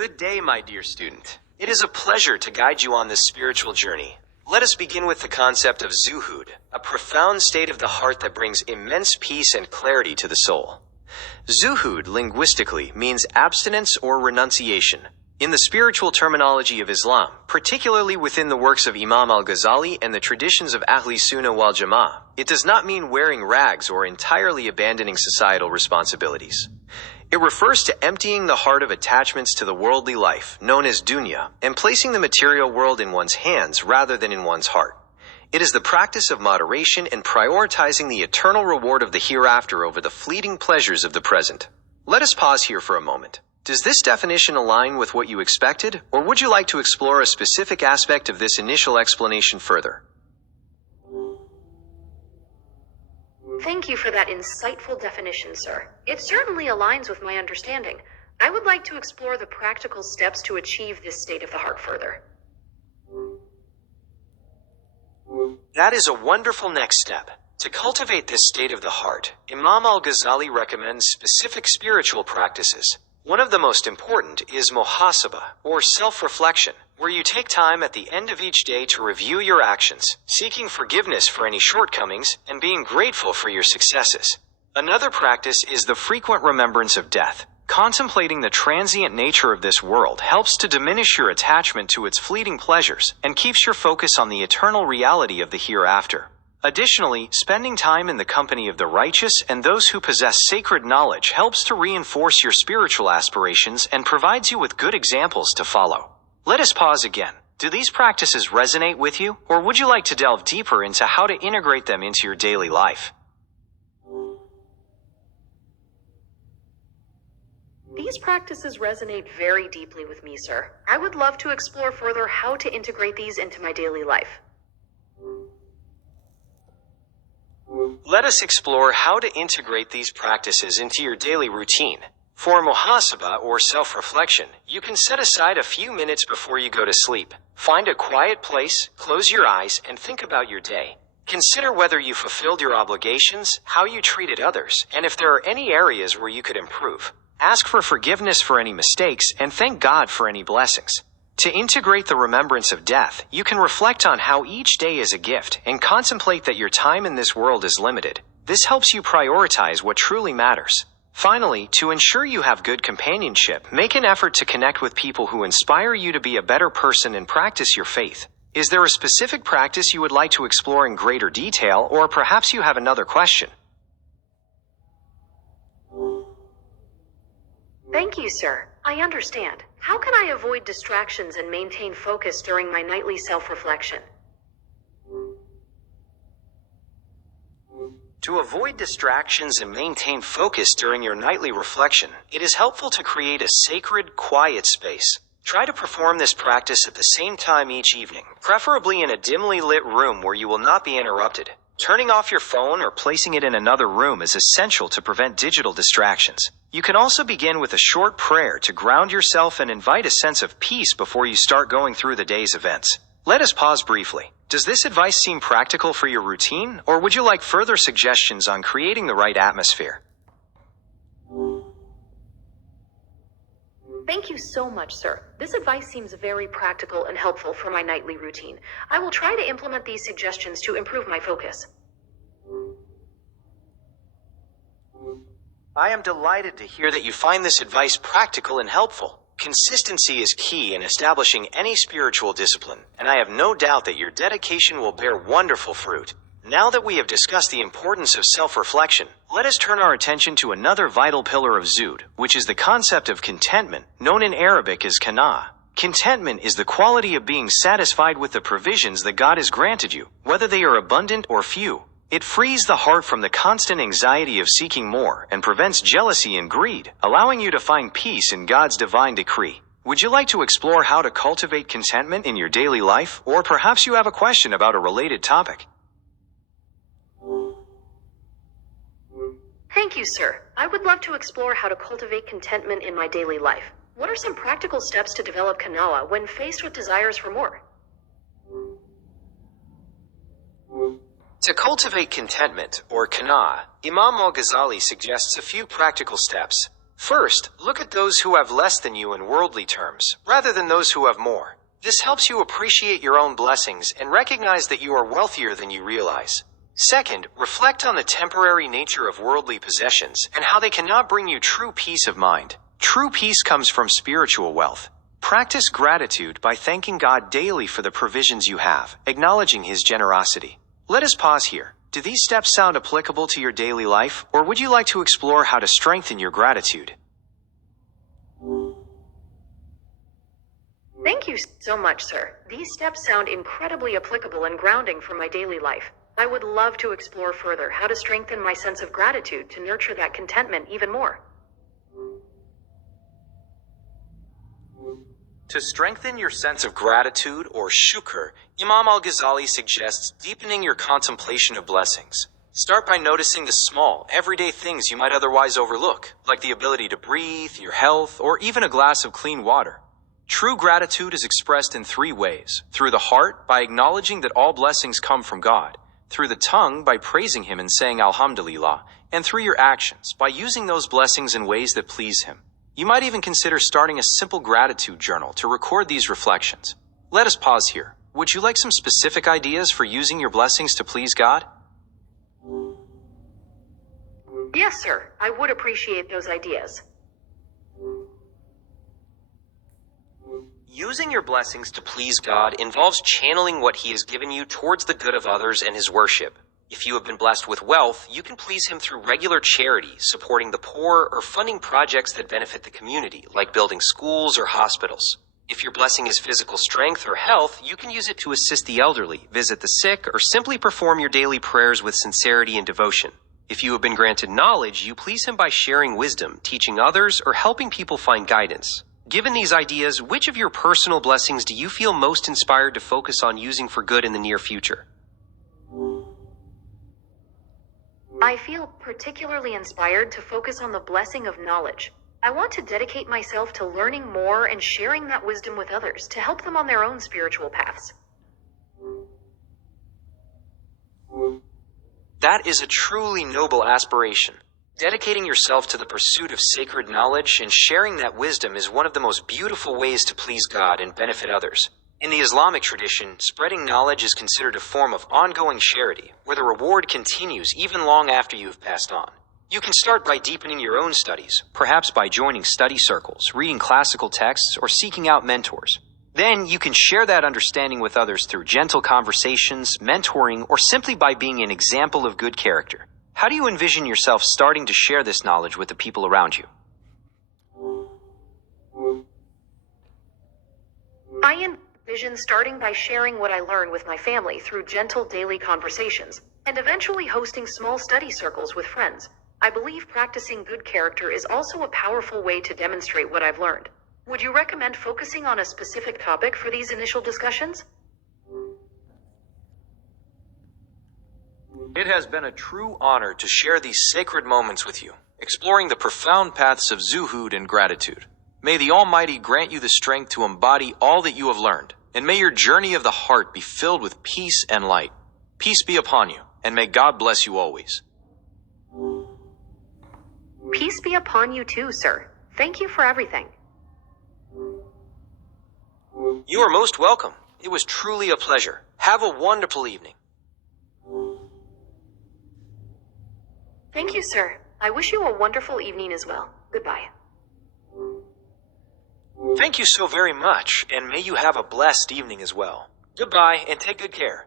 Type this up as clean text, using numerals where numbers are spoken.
Good day, my dear student. It is a pleasure to guide you on this spiritual journey. Let us begin with the concept of Zuhd, a profound state of the heart that brings immense peace and clarity to the soul. Zuhud linguistically means abstinence or renunciation. In the spiritual terminology of Islam, particularly within the works of Imam Al-Ghazali and the traditions of Ahli Sunnah wal Jama'ah, it does not mean wearing rags or entirely abandoning societal responsibilities. It refers to emptying the heart of attachments to the worldly life, known as dunya, and placing the material world in one's hands rather than in one's heart. It is the practice of moderation and prioritizing the eternal reward of the hereafter over the fleeting pleasures of the present. Let us pause here for a moment. Does this definition align with what you expected, or would you like to explore a specific aspect of this initial explanation further? Thank you for that insightful definition, sir. It certainly aligns with my understanding. I would like to explore the practical steps to achieve this state of the heart further. That is a wonderful next step. To cultivate this state of the heart, Imam Al-Ghazali recommends specific spiritual practices. One of the most important is muhasaba, or self-reflection, where you take time at the end of each day to review your actions, seeking forgiveness for any shortcomings, and being grateful for your successes. Another practice is the frequent remembrance of death. Contemplating the transient nature of this world helps to diminish your attachment to its fleeting pleasures and keeps your focus on the eternal reality of the hereafter. Additionally, spending time in the company of the righteous and those who possess sacred knowledge helps to reinforce your spiritual aspirations and provides you with good examples to follow. Let us pause again. Do these practices resonate with you, or would you like to delve deeper into how to integrate them into your daily life? These practices resonate very deeply with me, sir. I would love to explore further how to integrate these into my daily life. Let us explore how to integrate these practices into your daily routine. For muhasaba, or self-reflection, you can set aside a few minutes before you go to sleep. Find a quiet place, close your eyes, and think about your day. Consider whether you fulfilled your obligations, how you treated others, and if there are any areas where you could improve. Ask for forgiveness for any mistakes, and thank God for any blessings. To integrate the remembrance of death, you can reflect on how each day is a gift and contemplate that your time in this world is limited. This helps you prioritize what truly matters. Finally, to ensure you have good companionship, make an effort to connect with people who inspire you to be a better person and practice your faith. Is there a specific practice you would like to explore in greater detail, or perhaps you have another question? Thank you, sir. I understand. How can I avoid distractions and maintain focus during my nightly self-reflection? To avoid distractions and maintain focus during your nightly reflection, it is helpful to create a sacred, quiet space. Try to perform this practice at the same time each evening, preferably in a dimly lit room where you will not be interrupted. Turning off your phone or placing it in another room is essential to prevent digital distractions. You can also begin with a short prayer to ground yourself and invite a sense of peace before you start going through the day's events. Let us pause briefly. Does this advice seem practical for your routine, or would you like further suggestions on creating the right atmosphere? Thank you so much, sir. This advice seems very practical and helpful for my nightly routine. I will try to implement these suggestions to improve my focus. I am delighted to hear that you find this advice practical and helpful. Consistency is key in establishing any spiritual discipline, and I have no doubt that your dedication will bear wonderful fruit. Now that we have discussed the importance of self-reflection, let us turn our attention to another vital pillar of Zuhd, which is the concept of contentment, known in Arabic as qana'ah. Contentment is the quality of being satisfied with the provisions that God has granted you, whether they are abundant or few. It frees the heart from the constant anxiety of seeking more and prevents jealousy and greed, allowing you to find peace in God's divine decree. Would you like to explore how to cultivate contentment in your daily life, or perhaps you have a question about a related topic? Thank you, sir. I would love to explore how to cultivate contentment in my daily life. What are some practical steps to develop qana'ah when faced with desires for more? To cultivate contentment, or qana'ah, Imam Al-Ghazali suggests a few practical steps. First, look at those who have less than you in worldly terms, rather than those who have more. This helps you appreciate your own blessings and recognize that you are wealthier than you realize. Second, reflect on the temporary nature of worldly possessions and how they cannot bring you true peace of mind. True peace comes from spiritual wealth. Practice gratitude by thanking God daily for the provisions you have, acknowledging His generosity. Let us pause here. Do these steps sound applicable to your daily life, or would you like to explore how to strengthen your gratitude? Thank you so much, sir. These steps sound incredibly applicable and grounding for my daily life. I would love to explore further how to strengthen my sense of gratitude to nurture that contentment even more. To strengthen your sense of gratitude, or shukr, Imam Al-Ghazali suggests deepening your contemplation of blessings. Start by noticing the small, everyday things you might otherwise overlook, like the ability to breathe, your health, or even a glass of clean water. True gratitude is expressed in three ways: through the heart, by acknowledging that all blessings come from God; through the tongue, by praising Him and saying Alhamdulillah; and through your actions, by using those blessings in ways that please Him. You might even consider starting a simple gratitude journal to record these reflections. Let us pause here. Would you like some specific ideas for using your blessings to please God? Yes, sir. I would appreciate those ideas. Using your blessings to please God involves channeling what He has given you towards the good of others and His worship. If you have been blessed with wealth, you can please Him through regular charity, supporting the poor, or funding projects that benefit the community, like building schools or hospitals. If your blessing is physical strength or health, you can use it to assist the elderly, visit the sick, or simply perform your daily prayers with sincerity and devotion. If you have been granted knowledge, you please Him by sharing wisdom, teaching others, or helping people find guidance. Given these ideas, which of your personal blessings do you feel most inspired to focus on using for good in the near future? I feel particularly inspired to focus on the blessing of knowledge. I want to dedicate myself to learning more and sharing that wisdom with others to help them on their own spiritual paths. That is a truly noble aspiration. Dedicating yourself to the pursuit of sacred knowledge and sharing that wisdom is one of the most beautiful ways to please God and benefit others. In the Islamic tradition, spreading knowledge is considered a form of ongoing charity, where the reward continues even long after you have passed on. You can start by deepening your own studies, perhaps by joining study circles, reading classical texts, or seeking out mentors. Then you can share that understanding with others through gentle conversations, mentoring, or simply by being an example of good character. How do you envision yourself starting to share this knowledge with the people around you? I envision starting by sharing what I learn with my family through gentle daily conversations, and eventually hosting small study circles with friends. I believe practicing good character is also a powerful way to demonstrate what I've learned. Would you recommend focusing on a specific topic for these initial discussions? It has been a true honor to share these sacred moments with you, exploring the profound paths of Zuhd and gratitude. May the Almighty grant you the strength to embody all that you have learned, and may your journey of the heart be filled with peace and light. Peace be upon you, and may God bless you always. Peace be upon you too, sir. Thank you for everything. You are most welcome. It was truly a pleasure. Have a wonderful evening. Thank you, sir. I wish you a wonderful evening as well. Goodbye. Thank you so very much, and may you have a blessed evening as well. Goodbye, and take good care.